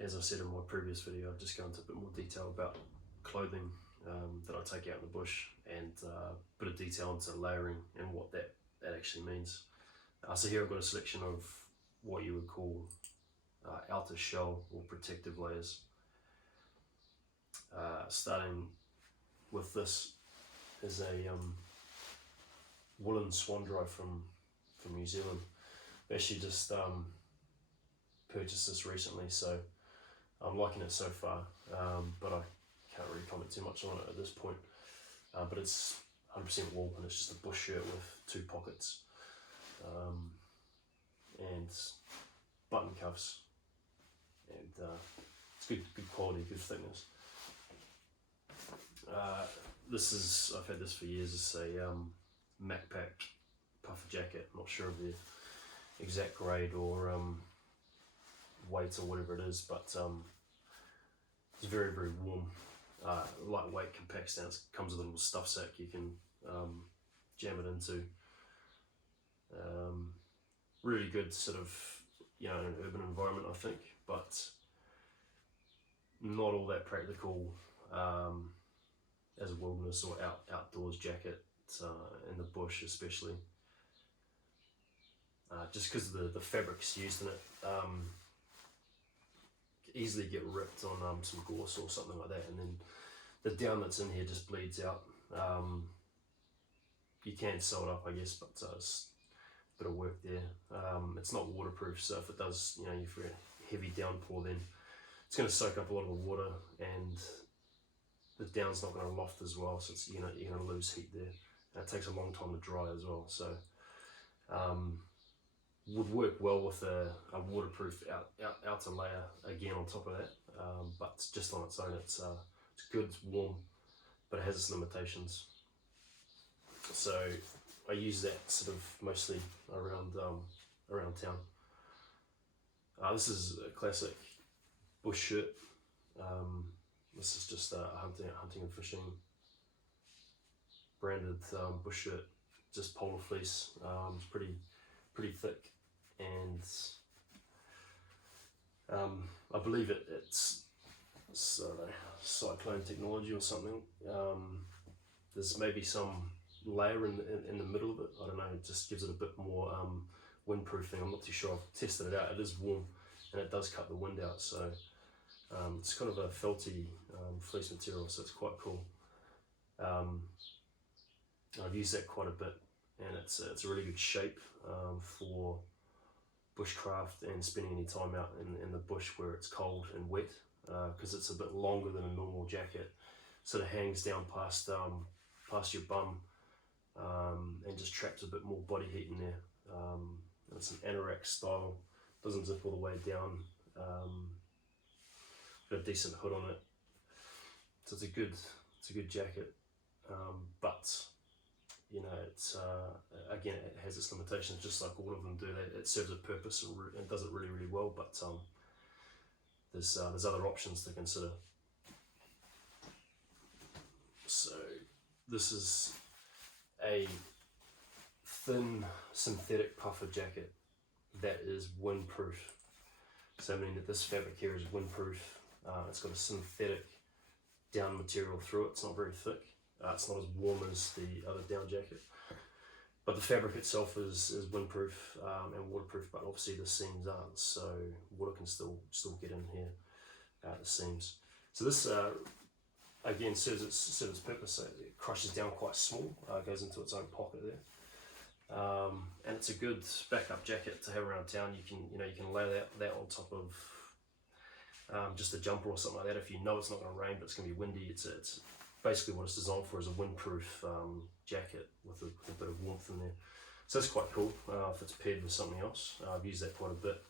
as I said in my previous video, I've just gone into a bit more detail about clothing that I take out in the bush, and a bit of detail into layering and what that actually means. So here I've got a selection of what you would call outer shell or protective layers. Starting with this is a woolen swan dry from New Zealand. I actually just purchased this recently, so I'm liking it so far, but I can't really comment too much on it at this point. But it's 100% wool, and it's just a bush shirt with 2 pockets and button cuffs, and it's good quality, good thickness. I've had this for years. It's a Macpac puffer jacket. I'm not sure of the exact grade or weight or whatever it is, but it's very, very warm, lightweight, compacts down. It comes with a little stuff sack you can jam it into. Really good sort of, in an urban environment, I think, but not all that practical as a wilderness or outdoors jacket in the bush, especially. Just because of the fabrics used in it, easily get ripped on some gorse or something like that, and then the down that's in here just bleeds out. You can sew it up, I guess, but it's a bit of work there. It's not waterproof, so if it does, you for a heavy downpour, then it's going to soak up a lot of the water, and the down's not going to loft as well, so it's, you're going to lose heat there. And it takes a long time to dry as well, so would work well with a waterproof outer layer again on top of that, but just on its own, it's good, it's warm, but it has its limitations. So I use that sort of mostly around town. This is a classic bush shirt. This is just a hunting and fishing branded bush shirt, just polar fleece. It's pretty thick, and I believe it's cyclone technology or something. There's maybe some layer in the middle of it. I don't know. It just gives it a bit more windproofing. I'm not too sure. I've tested it out. It is warm, and it does cut the wind out. So it's kind of a felty fleece material, so it's quite cool. I've used that quite a bit, and it's a really good shape for bushcraft and spending any time out in the bush where it's cold and wet, because it's a bit longer than a normal jacket. Sort of hangs down past your bum, and just traps a bit more body heat in there. It's an anorak style, doesn't zip all the way down. Got a decent hood on it, so it's a good jacket, but it's again, it has its limitations, just like all of them do. It serves a purpose and does it really, really well, but there's other options to consider. So this is a thin synthetic puffer jacket that is windproof. So meaning that this fabric here is windproof. It's got a synthetic down material through it. It's not very thick. It's not as warm as the other down jacket, but the fabric itself is windproof and waterproof. But obviously the seams aren't, so water can still get in here at the seams. So this again serves its purpose. So it crushes down quite small, goes into its own pocket there, and it's a good backup jacket to have around town. You can lay that on top of just a jumper or something like that. If you know it's not going to rain but it's going to be windy, it's basically what it's designed for, is a windproof jacket with a bit of warmth in there. So that's quite cool if it's paired with something else. I've used that quite a bit,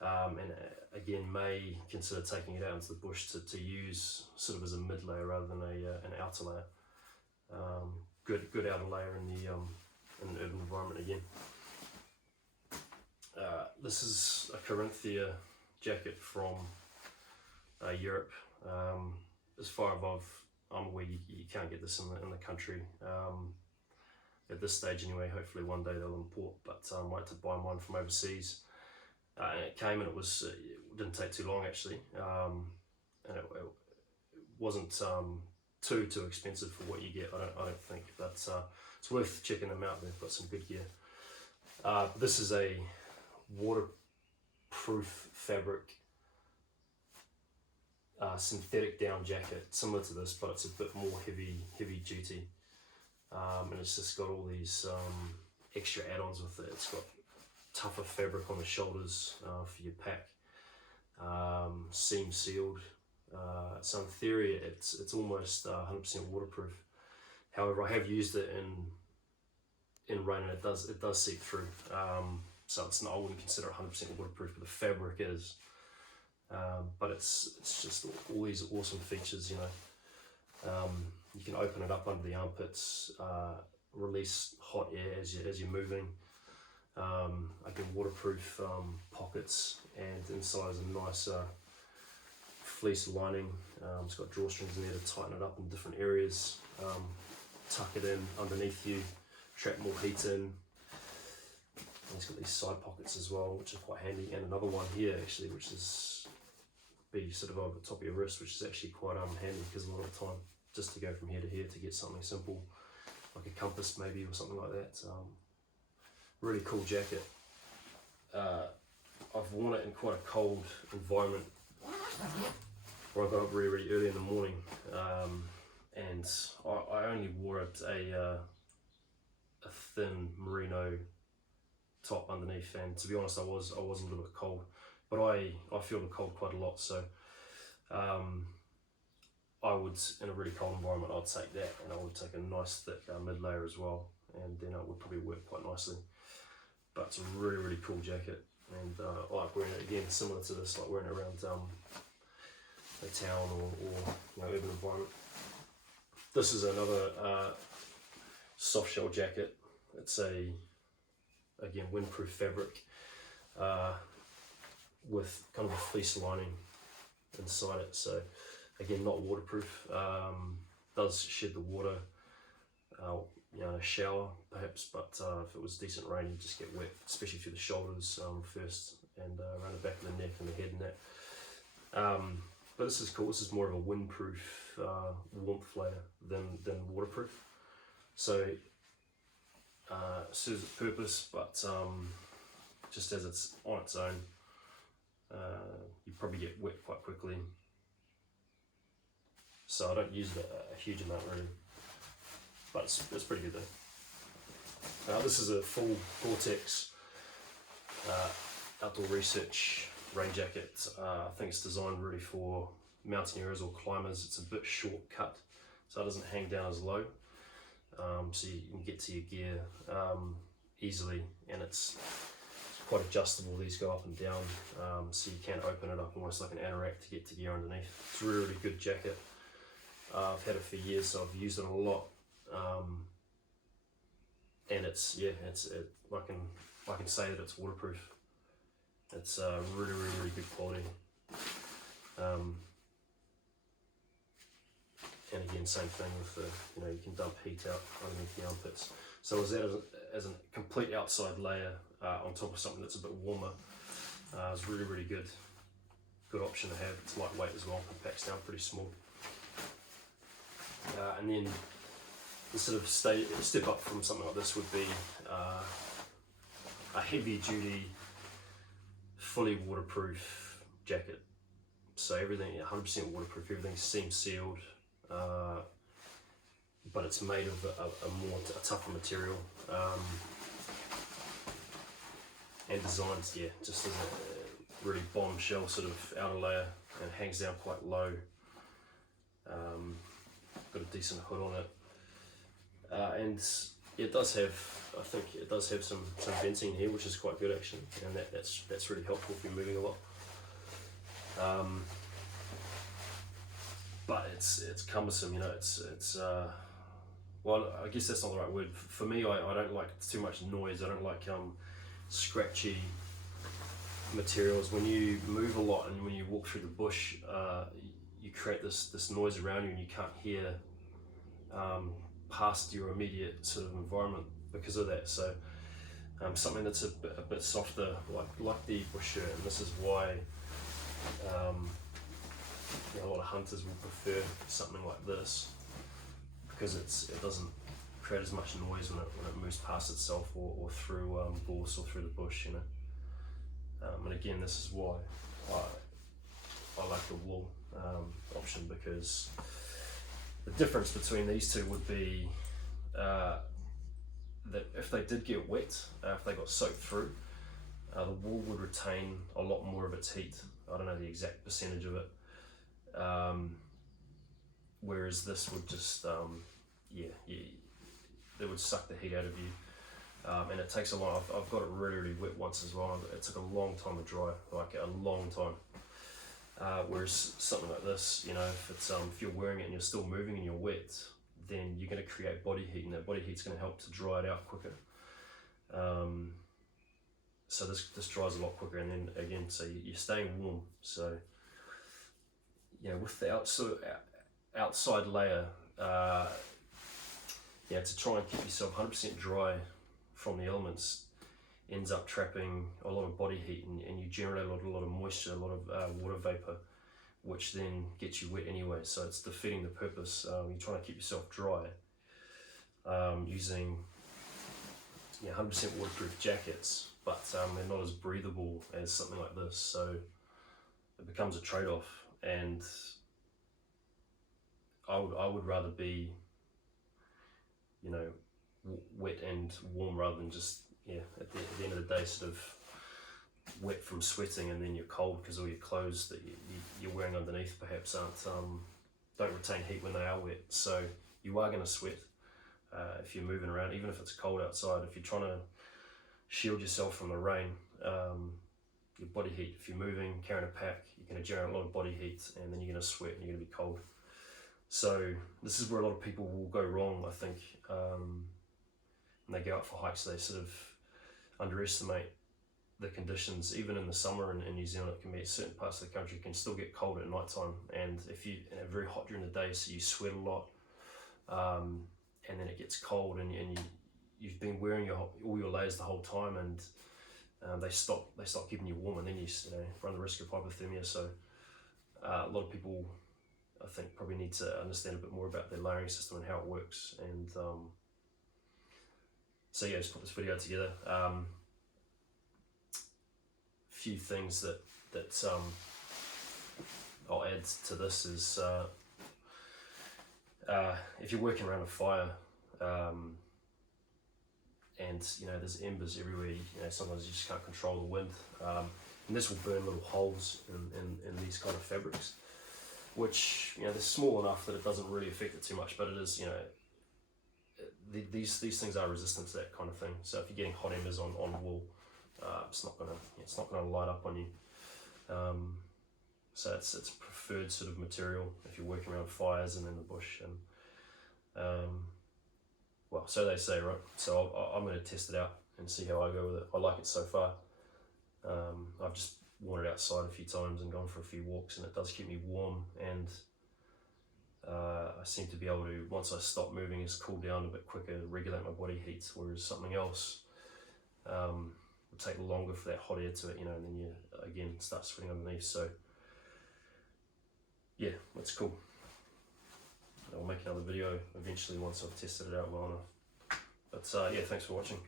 and again may consider taking it out into the bush to use sort of as a mid layer rather than an outer layer. Good outer layer in an urban environment again. This is a Corinthia jacket from Europe. As far above I'm aware, you can't get this in the country at this stage anyway. Hopefully one day they'll import, but I might have to buy mine from overseas. and it came, and it didn't take too long actually, and it wasn't too expensive for what you get. I don't think, but it's worth checking them out. They've got some good gear. This is a waterproof fabric synthetic down jacket, similar to this, but it's a bit more heavy duty, and it's just got all these extra add-ons with it. It's got tougher fabric on the shoulders for your pack, seam sealed. So in theory, it's almost 100% waterproof. However, I have used it in rain, and it does seep through. So it's not, I wouldn't consider it 100% waterproof, but the fabric is. But it's just all these awesome features, you know. You can open it up under the armpits, release hot air as you're moving. Again, waterproof pockets, and inside is a nice fleece lining. It's got drawstrings in there to tighten it up in different areas. Tuck it in underneath you, trap more heat in. And it's got these side pockets as well, which are quite handy, and another one here actually, which is be sort of over the top of your wrist, which is actually quite handy, because a lot of the time, just to go from here to here to get something simple, like a compass maybe or something like that. Really cool jacket. I've worn it in quite a cold environment, where I got up really early in the morning, and I only wore it a thin merino top underneath, and to be honest, I was a little bit cold, but I feel the cold quite a lot, so I would, in a really cold environment, I'd take that, and I would take a nice thick mid layer as well, and then it would probably work quite nicely. But it's a really cool jacket, and I like wearing it, again, similar to this, like wearing it around a town or you know, urban environment. This is another soft shell jacket. It's again, windproof fabric with kind of a fleece lining inside it. So again, not waterproof. Does shed the water, you know, a shower perhaps, but if it was decent rain, you just get wet, especially through the shoulders first, and around the back of the neck and the head and that. But this is cool. This is more of a windproof warmth layer than waterproof. So serves its purpose, but just as it's on its own, you probably get wet quite quickly. So I don't use it a huge amount really, but it's pretty good though. This is a full Gore-Tex outdoor research rain jacket. I think it's designed really for mountaineers or climbers. It's a bit short cut, so it doesn't hang down as low. So you can get to your gear easily, and it's quite adjustable. These go up and down, so you can open it up almost like an anorak to get to gear underneath. It's a really good jacket. I've had it for years, so I've used it a lot, and I can say that it's waterproof. It's really good quality. And again, same thing with the, you know, you can dump heat out underneath the armpits. So as that as a complete outside layer on top of something that's a bit warmer, it's really good option to have. It's lightweight as well, it packs down pretty small. And then the sort of step up from something like this would be a heavy duty, fully waterproof jacket. So everything 100% waterproof, everything's seam sealed, but it's made of a tougher material, and designed, just as a really bombshell sort of outer layer, and hangs down quite low. Got a decent hood on it, and it does have, I think it does have some venting here, which is quite good actually, and that's really helpful if you're moving a lot. But it's cumbersome, you know. It's well, I guess that's not the right word. For me, I don't like too much noise. I don't like scratchy materials. When you move a lot and when you walk through the bush, you create this noise around you, and you can't hear past your immediate sort of environment because of that. So something that's a bit softer, like the bush shirt, and this is why a lot of hunters will prefer something like this, because it doesn't create as much noise when it moves past itself or through gorse or through the bush, you know. And again, this is why I like the wool option, because the difference between these two would be that if they did get wet, if they got soaked through, the wool would retain a lot more of its heat. I don't know the exact percentage of it, whereas this would just it would suck the heat out of you. And it takes a long. I've got it really wet once as well. It took a long time to dry, like a long time. Whereas something like this, you know, if you're wearing it and you're still moving and you're wet, then you're going to create body heat, and that body heat's going to help to dry it out quicker. So this dries a lot quicker, and then again, so you're staying warm. So yeah, with the outside layer, to try and keep yourself 100% dry from the elements ends up trapping a lot of body heat, and you generate a lot of moisture, a lot of water vapor, which then gets you wet anyway. So it's defeating the purpose. You're trying to keep yourself dry using 100% waterproof jackets, but they're not as breathable as something like this. So it becomes a trade-off, and I would rather be, you know, wet and warm rather than just at the end of the day sort of wet from sweating, and then you're cold because all your clothes that you're wearing underneath perhaps don't retain heat when they are wet. So you are going to sweat if you're moving around, even if it's cold outside. If you're trying to shield yourself from the rain, your body heat, if you're moving, carrying a pack, you're going to generate a lot of body heat, and then you're going to sweat and you're going to be cold. So this is where a lot of people will go wrong, I think. When they go out for hikes, they sort of underestimate the conditions. Even in the summer in New Zealand, it can be, certain parts of the country can still get cold at night time, and if you very hot during the day, so you sweat a lot, and then it gets cold, and you've been wearing all your layers the whole time, and they stop keeping you warm, and then you run the risk of hypothermia. So a lot of people, I think, probably need to understand a bit more about their layering system and how it works. And so yeah, just put this video together. Few things that I'll add to this is if you're working around a fire, and there's embers everywhere, sometimes you just can't control the wind, and this will burn little holes in these kind of fabrics, which they're small enough that it doesn't really affect it too much, but it is, these things are resistant to that kind of thing. So if you're getting hot embers on wool, it's not gonna light up on you. So it's a preferred sort of material if you're working around fires and in the bush. And well, so they say, right? So I'm going to test it out and see how I go with it. I like it so far. I've just worn it outside a few times and gone for a few walks, and it does keep me warm, and I seem to be able to, once I stop moving, is cool down a bit quicker, regulate my body heat, whereas something else would take longer for that hot air to it, and then you again start sweating underneath. So yeah, that's cool. I'll make another video eventually once I've tested it out well enough. But yeah, thanks for watching.